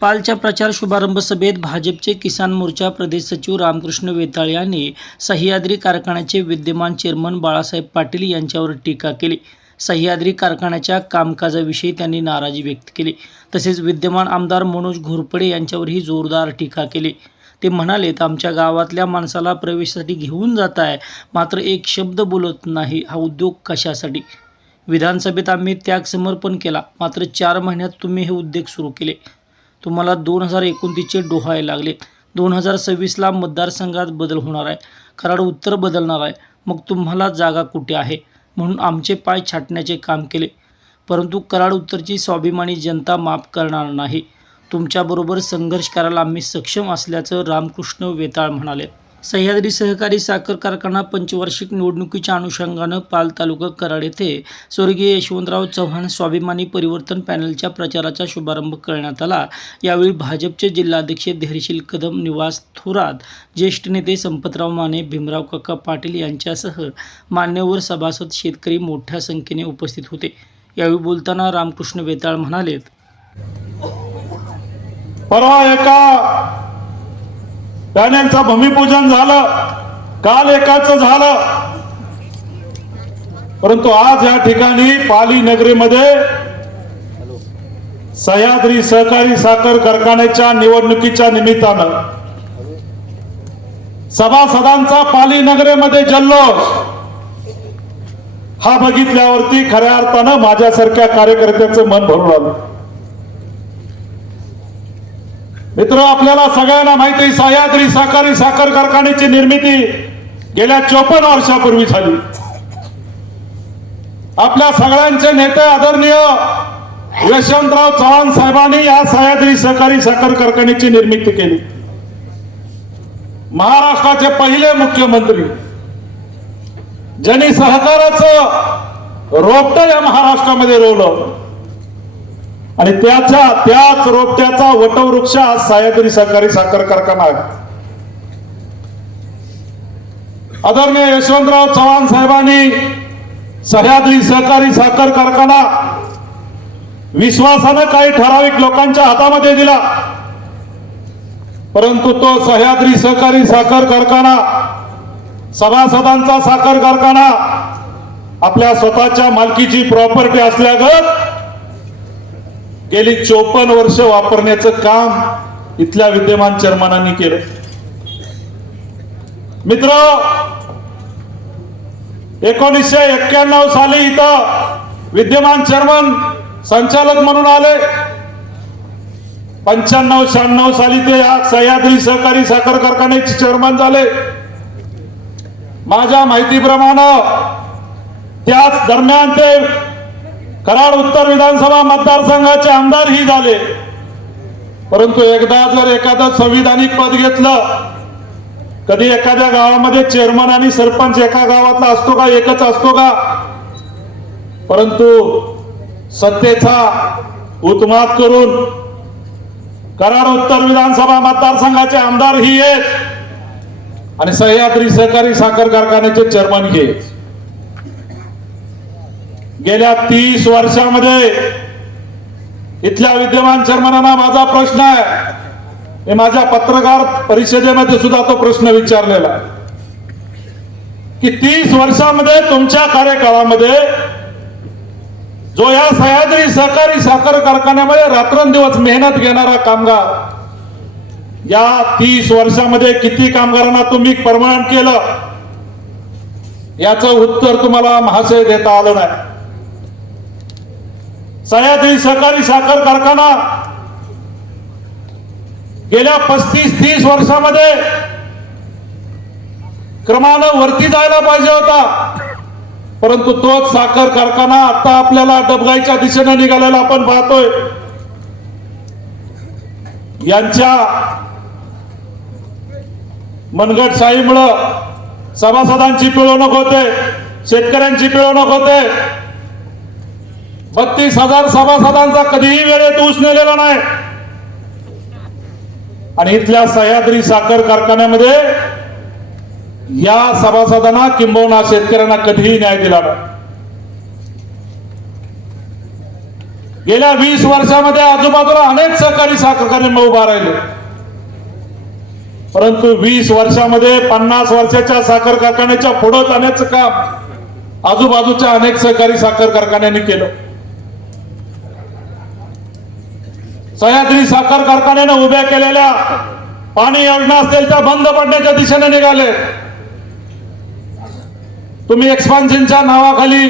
पालच्या प्रचार शुभारंभ सभेत भाजपचे किसान मोर्चा प्रदेश सचिव रामकृष्ण वेताळ यांनी सह्याद्री कारखान्याचे विद्यमान चेअरमन बाळासाहेब पाटील यांच्यावर टीका केली. सह्याद्री कारखान्याच्या कामकाजाविषयी त्यांनी नाराजी व्यक्त केली. तसेच विद्यमान आमदार मनोज घोरपडे यांच्यावरही जोरदार टीका केली. ते म्हणालेत आमच्या गावातल्या माणसाला प्रवेशासाठी घेऊन जात आहे मात्र एक शब्द बोलत नाही हा उद्योग कशासाठी? विधानसभेत आम्ही त्याग समर्पण केला मात्र चार महिन्यात तुम्ही हे उद्योग सुरू केले. तुम्हाला दोन हजार एकोणतीसचे डोहाळे लागले. दोन हजार सव्वीसला मतदारसंघात बदल होणार आहे. कराड उत्तर बदलणार आहे. मग तुम्हाला जागा कुठे आहे? म्हणून आमचे पाय छाटण्याचे काम केले. परंतु कराड उत्तरची स्वाभिमानी जनता माफ करणार नाही. तुमच्याबरोबर संघर्ष करायला आम्ही सक्षम असल्याचं रामकृष्ण वेताळ म्हणाले. सह्याद्री सहकारी साखर कारखाना पंचवार्षिक निवडणुकीच्या अनुषंगानं पाल तालुका कराड येथे स्वर्गीय यशवंतराव चव्हाण स्वाभिमानी परिवर्तन पॅनलच्या प्रचाराचा शुभारंभ करण्यात आला. यावेळी भाजपचे जिल्हाध्यक्ष धैर्यशील कदम निवास थोरात ज्येष्ठ नेते संपतराव माने भीमराव काका पाटील यांच्यासह मान्यवर सभासद शेतकरी मोठ्या संख्येने उपस्थित होते. यावेळी बोलताना रामकृष्ण वेताळ म्हणालेत परवा एका पॅनेलचं भूमिपूजन झालं. काल एकाच झालं. परंतु आज या ठिकाणी पाली नगरीमध्ये सह्याद्री सहकारी साखर कारखान्याच्या निवडणुकीच्या निमित्तानं सभासदांचा पाली नगरेमध्ये जल्लोष. हा बघितल्यावरती खऱ्या अर्थानं माझ्यासारख्या कार्यकर्त्याचं मन भरून आलं. मित्र आपल्याला सगळ्यांना माहिती आहे, सह्याद्री सहकारी साखर कारखान्याची निर्मिती गेल्या चोपन्न वर्षापूर्वी झाली. आपल्या सगळ्यांचे नेते आदरणीय यशवंतराव चव्हाण साहेबांनी या सह्याद्री सहकारी साखर कारखान्याची निर्मिती केली. महाराष्ट्राचे पहिले मुख्यमंत्री ज्यांनी सहकाराचं रोपट या महाराष्ट्रामध्ये रोवलं. आणि त्याच्या त्याच रोपट्याचा वटवृक्ष आज सह्याद्री सहकारी साखर कारखाना आहे. आदरणीय यशवंतराव चव्हाण साहेबांनी सह्याद्री सहकारी साखर कारखाना विश्वासानं काही ठराविक लोकांच्या हातामध्ये दिला. परंतु तो सह्याद्री सहकारी साखर कारखाना सभासदांचा साखर कारखाना आपल्या स्वतःच्या मालकीची प्रॉपर्टी असल्यागत गेली चोपन्न वर्ष वापरण्याचं काम इथल्या विद्यमान चेअरमनांनी केलं. मित्र एकोणीसशे एक्क्याण्णव साली इथं विद्यमान चेअरमन संचालक म्हणून आले. पंच्याण्णव शहाण्णव साली ते या सह्याद्री सहकारी साखर कारखान्याचे चेअरमन झाले. माझ्या माहितीप्रमाणे त्याच दरम्यान ते कराड उत्तर विधानसभा मतदारसंघाचे आमदारही झाले परंतु एकदा जर एखादं संविधानिक पद घेतलं कधी एखाद्या गावामध्ये चेअरमन आणि सरपंच एका गावातला असतो का एकच असतो का परंतु सत्तेचा उत्माद करून कराड उत्तर विधानसभा मतदारसंघाचे आमदार ही आहेत आणि सह्याद्री सहकारी साखर कारखान्याचे चेअरमन घे आहेत. गेल्या तीस वर्षामध्ये इथल्या विद्यमान चेअरमनांना माझा प्रश्न आहे. मी माझ्या पत्रकार परिषदेमध्ये सुद्धा तो प्रश्न विचारलेला की तीस वर्षामध्ये तुमच्या कार्यकाळामध्ये जो या सह्याद्री सहकारी साखर कारखान्यामध्ये रात्रंदिवस मेहनत घेणारा कामगार या तीस वर्षामध्ये किती कामगारांना तुम्ही परमाण केलं? याचं उत्तर तुम्हाला महाशय देता आलं नाही. सह्याद्री सहकारी साखर कारखाना गेल्या पस्तीस तीस वर्षामध्ये क्रमानं वरती जायला पाहिजे होता. परंतु तोच साखर कारखाना आता आपल्याला डबगाईच्या दिशेने निघालेला आपण पाहतोय. यांच्या मनगटशाहीमुळं सभासदांची पिळवणूक होते शेतकऱ्यांची पिळवणूक होते. बत्तीस हजार सभासदांचा कधीही वेळेत ऊस नेलेला नाही. आणि इथल्या सह्याद्री साखर कारखान्यामध्ये या सभासदांना किंबहुना शेतकऱ्यांना कधीही न्याय दिला नाही. गेल्या वीस वर्षामध्ये आजूबाजूला अनेक सहकारी साखरखाने उभा राहिले. परंतु वीस वर्षामध्ये पन्नास वर्षाच्या साखर कारखान्याच्या पुढे जाण्याचं काम आजूबाजूच्या अनेक सहकारी साखर कारखान्यांनी केलं. सह्याद्री साखर कारखान्याने उभ्या केलेल्या पाणी योजना असतील त्या बंद पडण्याच्या दिशेने निघाले. तुम्ही एक्सपान्शनच्या नावाखाली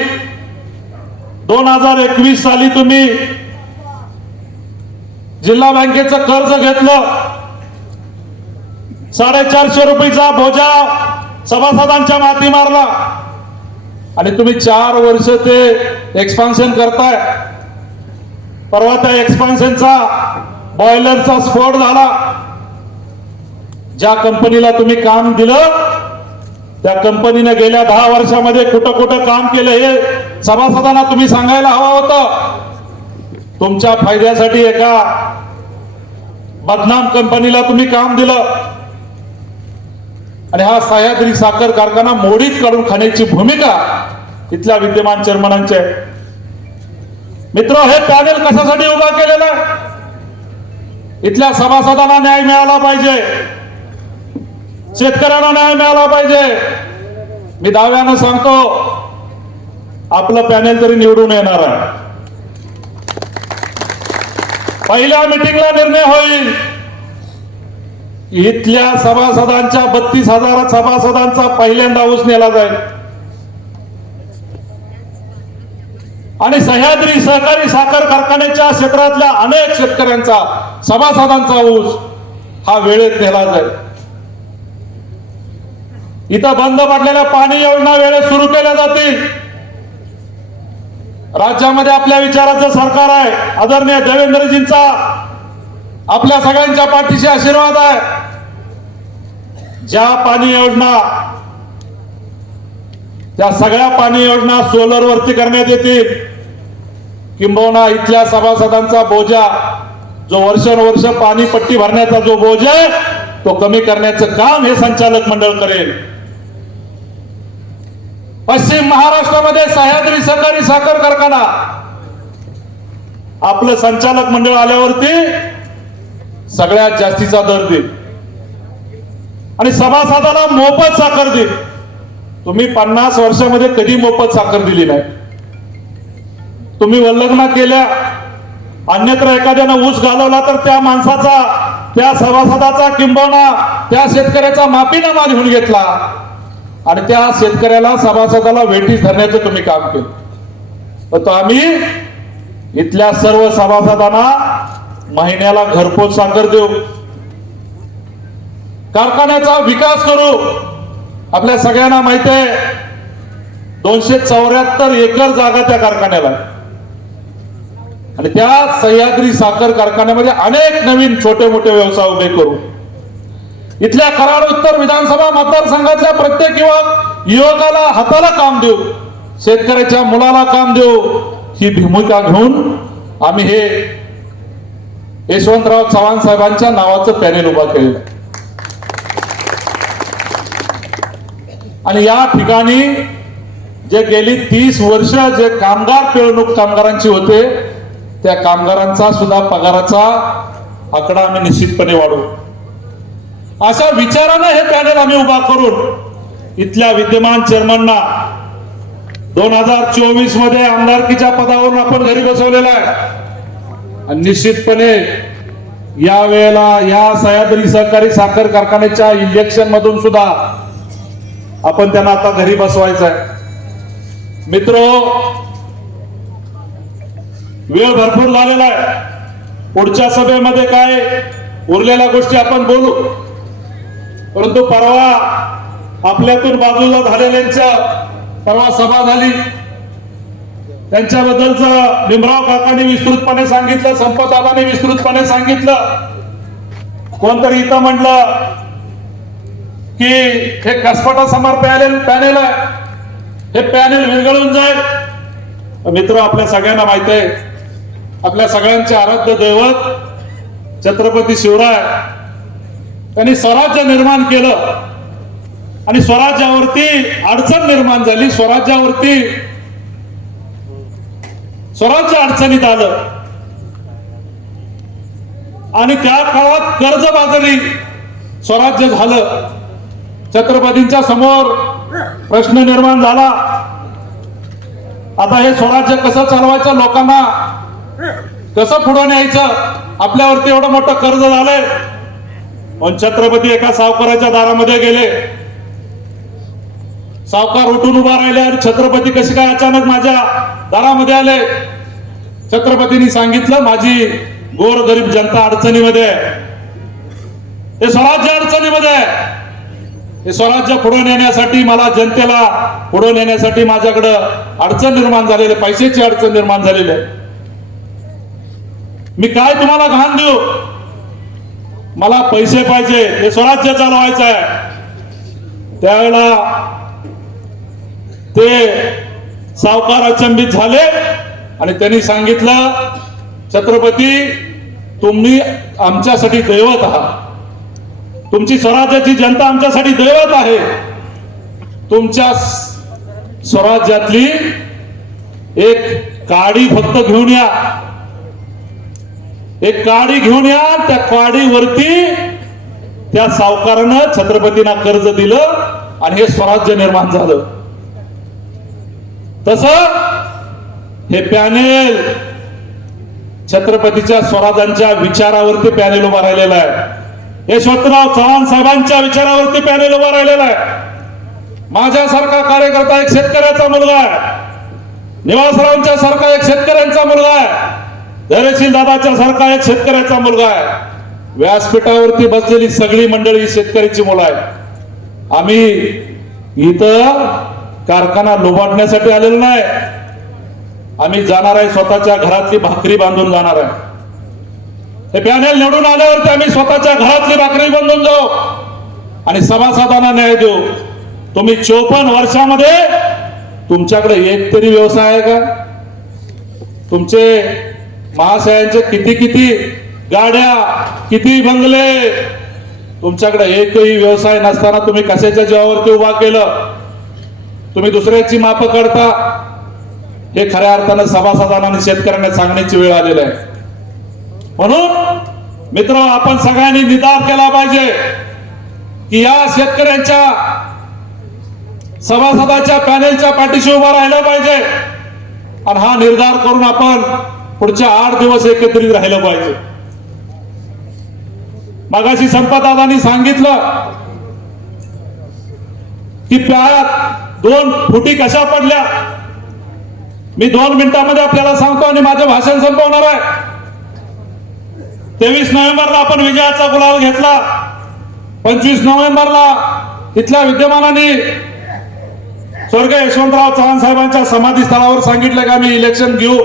दोन हजार एकवीस साली तुम्ही जिल्हा बँकेचं कर्ज घेतलं. साडेचारशे रुपयेचा बोजा सभासदांच्या माती मारला. आणि तुम्ही चार वर्ष ते एक्सपान्शन करताय. परवा त्या एक्सपान्शनचा बॉयलरचा स्फोट झाला. ज्या कंपनीला तुम्ही काम दिलं त्या कंपनीने गेल्या दहा वर्षामध्ये कुठं कुठं काम केलं हे सभासदांना तुम्ही सांगायला हवं होतं. तुमच्या फायद्यासाठी एका बदनाम कंपनीला तुम्ही काम दिलं. आणि हा सह्याद्री साखर कारखाना मोडीत काढून खाण्याची भूमिका इथल्या विद्यमान चेअरमनांची आहे. मित्र हे पॅनेल कशासाठी उभा केलेलं आहे? इथल्या सभासदांना न्याय मिळाला पाहिजे. शेतकऱ्यांना न्याय मिळाला पाहिजे. मी दाव्यानं सांगतो आपलं पॅनेल तरी निवडून येणार आहे. पहिल्या मिटिंगला निर्णय होईल. इथल्या सभासदांच्या बत्तीस हजार सभासदांचा पहिल्यांदा ऊस नेला जाईल. आणि सह्याद्री सहकारी साखर कारखान्याच्या क्षेत्रातल्या अनेक शेतकऱ्यांचा सभासदांचा ऊस हा वेळेत नेला जाईल. इथं बंद पडलेल्या पाणी योजना वेळेत सुरू केल्या जातील. राज्यामध्ये आपल्या विचाराचं सरकार आहे. आदरणीय देवेंद्रजींचा आपल्या सगळ्यांच्या पाठीशी आशीर्वाद आहे. ज्या पाणी योजना त्या सगळ्या पाणी योजना सोलर वरती करण्यात येतील. किंबहुना इथल्या सभासदांचा बोजा जो वर्षानुवर्ष पाणी पट्टी भरण्याचा जो बोजा आहे तो कमी करण्याचं काम हे संचालक मंडळ करेल. पश्चिम महाराष्ट्रामध्ये सह्याद्री सहकारी साखर कारखाना. आपलं संचालक मंडळ आल्यावरती सगळ्यात जास्तीचा दर देईल. आणि सभासदाला मोफत साखर देईल. तुम्ही पन्नास वर्षामध्ये कधी मोफत साखर दिली नाही? तुम्ही वल्लग्ना केल्या अन्यत्र एखाद्यानं ऊस घालवला तर त्या माणसाचा त्या सभासदाचा किंबवना त्या शेतकऱ्याचा माफीनामा लिहून घेतला. आणि त्या शेतकऱ्याला सभासदाला वेटीस धरण्याचं तुम्ही काम केलं. तर तो आम्ही इथल्या सर्व सभासदांना महिन्याला घरपोच साखर देऊ. कारखान्याचा विकास करू. आपल्या सगळ्यांना माहिती आहे दोनशे चौऱ्याहत्तर एकर जागा त्या कारखान्याला आहे. आणि त्या सह्याद्री साखर कारखान्यामध्ये अनेक नवीन छोटे मोठे व्यवसाय उभे करू इथल्या कराड उत्तर विधानसभा मतदारसंघातल्या प्रत्येक युवक युवकाला हाताला काम देऊ शेतकऱ्याच्या मुलाला काम देऊ ही भूमिका घेऊन आम्ही हे यशवंतराव चव्हाण साहेबांच्या नावाचं पॅनेल उभा केलेलं आणि या ठिकाणी जे गेली तीस वर्ष जे कामगार पिळवणूक कामगारांची होते त्या कामगारांचा सुद्धा पगाराचा आकडा आम्ही निश्चितपणे वाढवू. अशा विचाराने हे पॅनल आम्ही उभा करून इथल्या विद्यमान चेअरमनना दोन हजार चोवीसमध्ये आमदारकीच्या पदावरून आपण घरी बसवलेला आहे. आणि निश्चितपणे या वेळेला या सह्याद्री सहकारी साखर कारखान्याच्या इलेक्शन मधून सुद्धा आपण त्यांना आता घरी बसवायचं आहे. मित्र वेळ भरपूर झालेला आहे. पुढच्या सभेमध्ये काय उरलेल्या गोष्टी आपण बोलू. परंतु परवा आपल्यातून बाजूला झालेल्यांच्या परवा सभा झाली. त्यांच्याबद्दलच भीमराव काकांनी विस्तृतपणे सांगितलं संपतदादांनी विस्तृतपणे सांगितलं. कोणतरी इथं म्हटलं की हे कसपटा समोर पॅनेल पॅनेल आहे. हे पॅनेल विरघळून जाईल. मित्र आपल्या सगळ्यांना माहीत आहे आपल्या सगळ्यांचे आराध्य दैवत छत्रपती शिवराय त्यांनी स्वराज्य निर्माण केलं. आणि स्वराज्यावरती अडचण निर्माण झाली. स्वराज्यावरती स्वराज्य अडचणीत आलं. आणि त्या काळात कर्जबाजारी स्वराज्य झालं. छत्रपतींच्या समोर प्रश्न निर्माण झाला. आता हे स्वराज्य कसं चालवायचं लोकांना कसं पुढं न्यायचं? आपल्यावरती एवढं मोठं कर्ज झालंय. पण छत्रपती एका सावकाराच्या दारामध्ये गेले. सावकार उठून उभा राहिले आणि छत्रपती कशी काय अचानक माझ्या दारामध्ये आले? छत्रपतींनी सांगितलं माझी गोर गरीब जनता अडचणीमध्ये आहे. हे स्वराज्य अडचणीमध्ये आहे. हे स्वराज्य पुढे नेण्यासाठी मला जनतेला पुढे नेण्यासाठी माझ्याकडं अडचण निर्माण झालेली पैशाची अडचण निर्माण झालेली आहे. मी काय तुम्हाला घाण देऊ? मला पैसे पाहिजे हे स्वराज्य चालवायचं आहे त्यावेळेला ते सावकार अचंबित झाले आणि त्यांनी सांगितलं छत्रपती तुम्ही आमच्यासाठी दैवत आहात. तुमची स्वराज्याची जनता आमच्यासाठी दैवत आहे. तुमच्या स्वराज्यातली एक काडी फक्त घेऊन या. एक काडी घेऊन या त्या काडीवरती त्या सावकारानं छत्रपतींना कर्ज दिलं आणि हे स्वराज्य निर्माण झालं. तस हे पॅनेल छत्रपतीच्या स्वराजांच्या विचारावरती पॅनेल उभा राहिलेला आहे. यशवंतराव चव्हाण साहेबांच्या विचारावरती पॅनेल उभा राहिलेला आहे. माझ्यासारखा कार्यकर्ता एक शेतकऱ्याचा मुलगा आहे. निवासरावांच्या सारखा एक शेतकऱ्यांचा मुलगा आहे. धैर्यशील दादाच्या सारखा एक शेतकऱ्याचा मुलगा आहे. व्यासपीठावरती बसलेली सगळी मंडळी शेतकऱ्याची मुलं आहे आम्ही इथं कारखाना लोबाडण्यासाठी आलेलो नाही. आम्ही जाणार आहे स्वतःच्या घरातली भाकरी बांधून जाणार आहे. हे पॅनेल निवडून आल्यावरती आम्ही स्वतःच्या घरातली भाकरी बांधून जाऊ आणि सभासदांना न्याय देऊ. तुम्ही चोपन्न वर्षामध्ये तुमच्याकडे एक तरी व्यवसाय आहे का? तुमचे महाशयांचे किती किती गाड्या किती बंगले. तुमच्याकडे एकही व्यवसाय नसताना तुम्ही कशाच्या जीवावरती उभा केलं? तुम्ही दुसऱ्याची माप करता? हे खऱ्या अर्थानं सभासदांना आणि शेतकऱ्यांना सांगण्याची वेळ आलेली आहे. म्हणून मित्र आपण सगळ्यांनी निदान केला पाहिजे की या शेतकऱ्यांच्या सभासदाच्या पॅनेलच्या पाठीशी उभा राहिलं पाहिजे. आणि हा निर्धार करून आपण पुढच्या आठ दिवस एकत्रित राहिलं पाहिजे. मगाशी संपतदादांनी सांगितलं की प्याळ्यात दोन फुटी कशा पडल्या? मी दोन मिनिटांमध्ये आपल्याला सांगतो आणि माझं भाषण संपवणार आहे. तेवीस नोव्हेंबरला आपण विजयाचा गुलाल घेतला. पंचवीस नोव्हेंबरला इथल्या विद्यमानाने स्वर्ग यशवंतराव चव्हाण साहेबांच्या समाधी स्थळावर सांगितलं की आम्ही इलेक्शन घेऊ.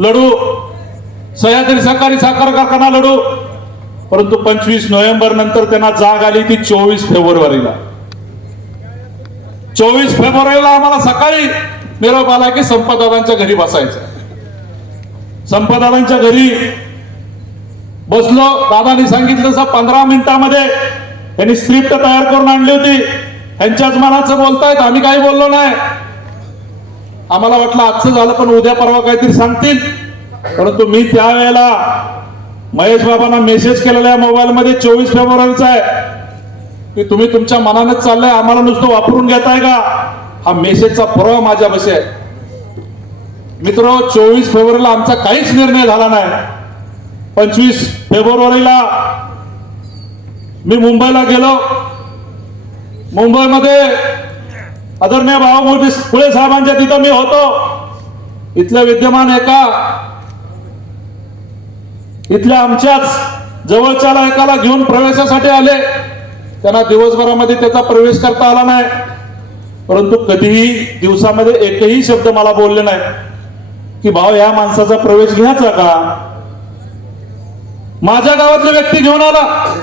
लढू सह्याद्री सहकारी साखर कारखाना लढू परंतु पंचवीस नोव्हेंबर नंतर त्यांना जाग आली ती चोवीस फेब्रुवारीला. चोवीस फेब्रुवारीला आम्हाला सकाळी निरोप आला की संपदादांच्या घरी बसायचं. संपदादांच्या घरी बसलो. दादानी सांगितलं तसं पंधरा मिनिटामध्ये त्यांनी स्क्रिप्ट तयार करून आणली होती. त्यांच्याच मनाचं बोलतायत. आम्ही काही बोललो नाही. आम्हाला वाटलं आजचं झालं पण उद्या परवा काहीतरी सांगतील. परंतु मी त्यावेळेला महेश बाबांना मेसेज केलेला मोबाईल मध्ये चोवीस फेब्रुवारीचा आहे. की तुम्ही तुमच्या मनानेच चाललंय आम्हाला नुसतं वापरून घेताय का? हा मेसेजचा पुरावा माझ्या बसे आहे. मित्र चोवीस फेब्रुवारीला आमचा काहीच निर्णय झाला नाही. पंचवीस फेब्रुवारीला मी मुंबईला गेलो. मुंबईमध्ये आदरणीय भाऊ फुले साहेबांच्या तिथं मी होतो. इथल्या विद्यमान एका इथल्या आमच्याच जवळच्या एकाला घेऊन प्रवेशासाठी आले. त्यांना दिवसभरामध्ये त्याचा प्रवेश करता आला नाही. परंतु कधीही दिवसामध्ये एकही शब्द मला बोलले नाही. की भाऊ या माणसाचा प्रवेश घ्यायचा का? माझ्या गावातली व्यक्ती घेऊन आला.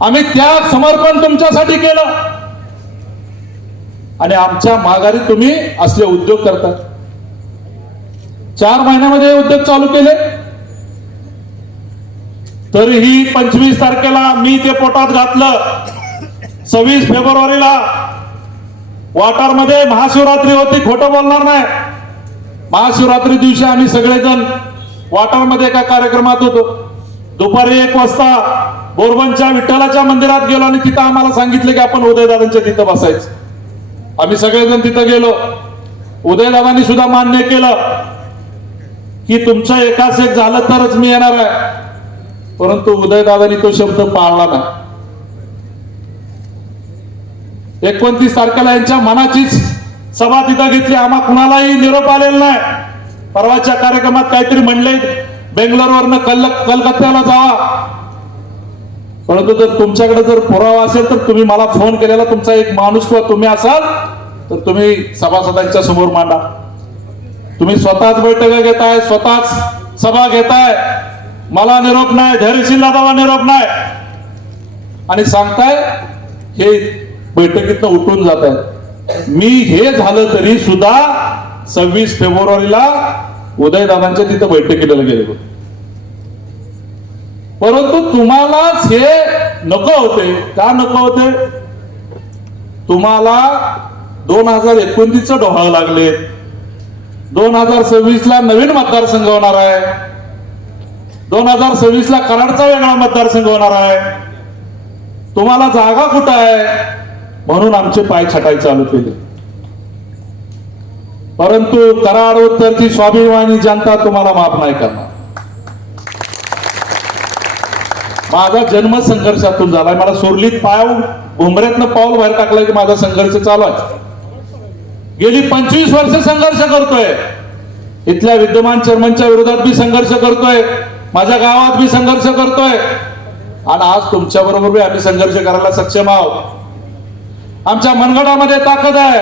आम्ही त्याग समर्पण तुमच्यासाठी केलं. आणि आमच्या माघारी तुम्ही असले उद्योग करता. चार महिन्यामध्ये उद्योग चालू केले. तरीही पंचवीस तारखेला मी ते पोटात घातलं. सव्वीस फेब्रुवारीला वाटारमध्ये महाशिवरात्री होती खोटं बोलणार नाही. महाशिवरात्री दिवशी आम्ही सगळेजण वाटारमध्ये एका कार्यक्रमात होतो. दुपारी एक वाजता बोरबनच्या विठ्ठलाच्या मंदिरात गेलो आणि तिथं आम्हाला सांगितलं की आपण उदयदादांच्या तिथं बसायचं. आम्ही सगळेजण तिथं गेलो. उदयदाबांनी सुद्धा मान्य केलं की तुमचं एकाच एक झालं तरच मी येणार आहे. परंतु उदयदादांनी तो शब्द पाळला नाही. एकोणतीस तारखेला यांच्या मनाचीच सभा तिथं घेतली. आम्हा कुणालाही निरोप आलेला नाही. परवाच्या कार्यक्रमात काहीतरी म्हणले बेंगलोरवरनं कल कलकत्त्याला जावा. परंतु जर तुमच्याकडे जर पुरावा असेल तर तुम्ही मला फोन केलेला तुमचा एक माणूस किंवा तुम्ही असाल तर तुम्ही सभासदांच्या समोर मांडा. तुम्ही स्वतःच बैठका घेताय स्वतःच सभा घेताय. मला निरोप नाही धैर्यशील दादाला निरोप नाही. आणि सांगताय हे बैठकीतनं उठून जात आहे मी हे झालं तरी सुद्धा सव्वीस फेब्रुवारीला उदयदादांच्या तिथं बैठकीला गेले होते परंतु तुम्हालाच हे नको होते. का नको होते? तुम्हाला दोन हजार एकोणतीस डोहाळ लागले. दोन हजार सव्वीस ला नवीन मतदारसंघ होणार आहे. दोन हजार सव्वीस ला कराडचा वेगळा मतदारसंघ होणार आहे. तुम्हाला जागा कुठं आहे? म्हणून आमचे पाय छटाई चालू केले. परंतु कराड उत्तरची स्वाभिमानी जनता तुम्हाला माफ नाही करणार. माझा जन्म संघर्षातून झालाय. मला सोरलीत पाय भुमऱ्यातनं पाऊल बाहेर टाकलाय की माझा संघर्ष चालू आहे. गेली पंचवीस वर्ष संघर्ष करतोय. इथल्या विद्यमान चेअरमनच्या विरोधात मी संघर्ष करतोय. माझ्या गावात मी संघर्ष करतोय. आणि आज तुमच्या बरोबर आम्ही संघर्ष करायला सक्षम आहोत. आमच्या मनगडामध्ये ताकद आहे.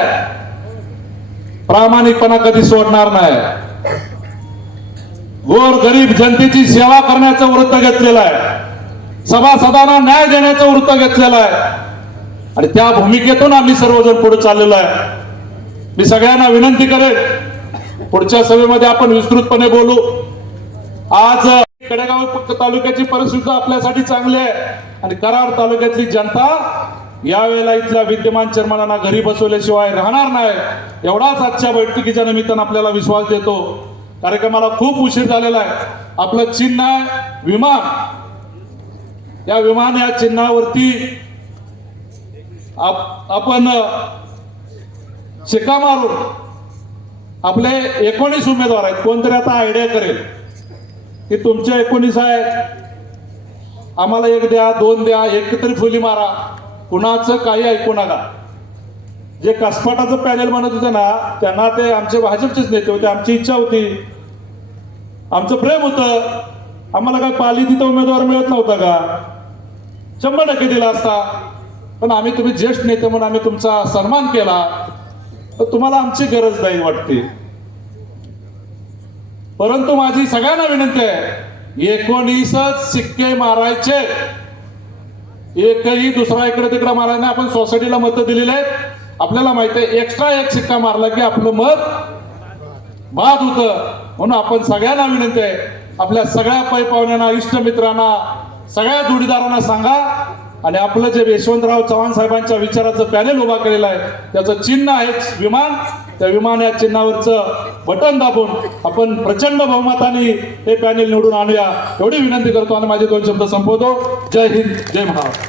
प्रामाणिकपणा कधी सोडणार नाही. गोर गरीब जनतेची सेवा करण्याचं वृत्त घेतलेलं आहे. सभासदांना न्याय देण्याचं वृत्त घेतलेलं आहे. आणि त्या भूमिकेतून आम्ही सर्वजण पुढे चाललेलो आहे. मी सगळ्यांना विनंती करेन पुढच्या सभेमध्ये आपण विस्तृतपणे बोलू. आज कडेगाव तालुक्याची परिस्थिती आपल्यासाठी चांगली आहे. आणि कराड तालुक्यातली जनता यावेळेला इथल्या विद्यमान चेअरमनांना घरी बसवल्याशिवाय राहणार नाही. एवढाच आजच्या बैठकीच्या निमित्तानं आपल्याला विश्वास देतो. कार्यक्रमाला खूप उशीर झालेला आहे. आपलं चिन्ह आहे विमान. या विमान या चिन्हावरती आप- आपण शिक्का मारून आपले एकोणीस उमेदवार आहेत. कोणतरी आता आयडिया करेल की तुमचे एकोणीस आहेत. आम्हाला एक द्या दोन द्या एक तरी फुली मारा. कुणाचं काही ऐकू नका. जे कसपाटाचं पॅनल म्हणत होते ना त्यांना ते आमचे भाजपचेच नेते होते. आमची इच्छा होती. आमचं प्रेम होतं. आम्हाला काय पाली तिथं उमेदवार मिळत नव्हता का? शंभर टक्के दिला असता. पण आम्ही तुम्ही ज्येष्ठ नेते म्हणून आम्ही तुमचा सन्मान केला. तर तुम्हाला आमची गरज नाही वाटते. परंतु माझी सगळ्यांना विनंती आहे एकोणीसच सिक्के मारायचे. एकही दुसरा इकडे तिकडे मारायला आपण सोसायटीला मतं दिलेली आहेत. आपल्याला माहिती आहे एक्स्ट्रा एक सिक्का मारला की आपलं मत बाद होतं. म्हणून आपण सगळ्यांना विनंती आहे आपल्या सगळ्या पै पाहुण्यांना इष्टमित्रांना सगळ्या जोडीदारांना सांगा आणि आपलं जे यशवंतराव चव्हाण साहेबांच्या विचाराचं पॅनेल उभा केलेलं आहे त्याचं चिन्ह आहे विमान. त्या विमान या चिन्हावरचं बटन दाबून आपण प्रचंड बहुमताने हे पॅनेल निवडून आणूया. एवढी विनंती करतो आणि माझे दोन शब्द संपवतो. जय हिंद जय महाराष्ट्र.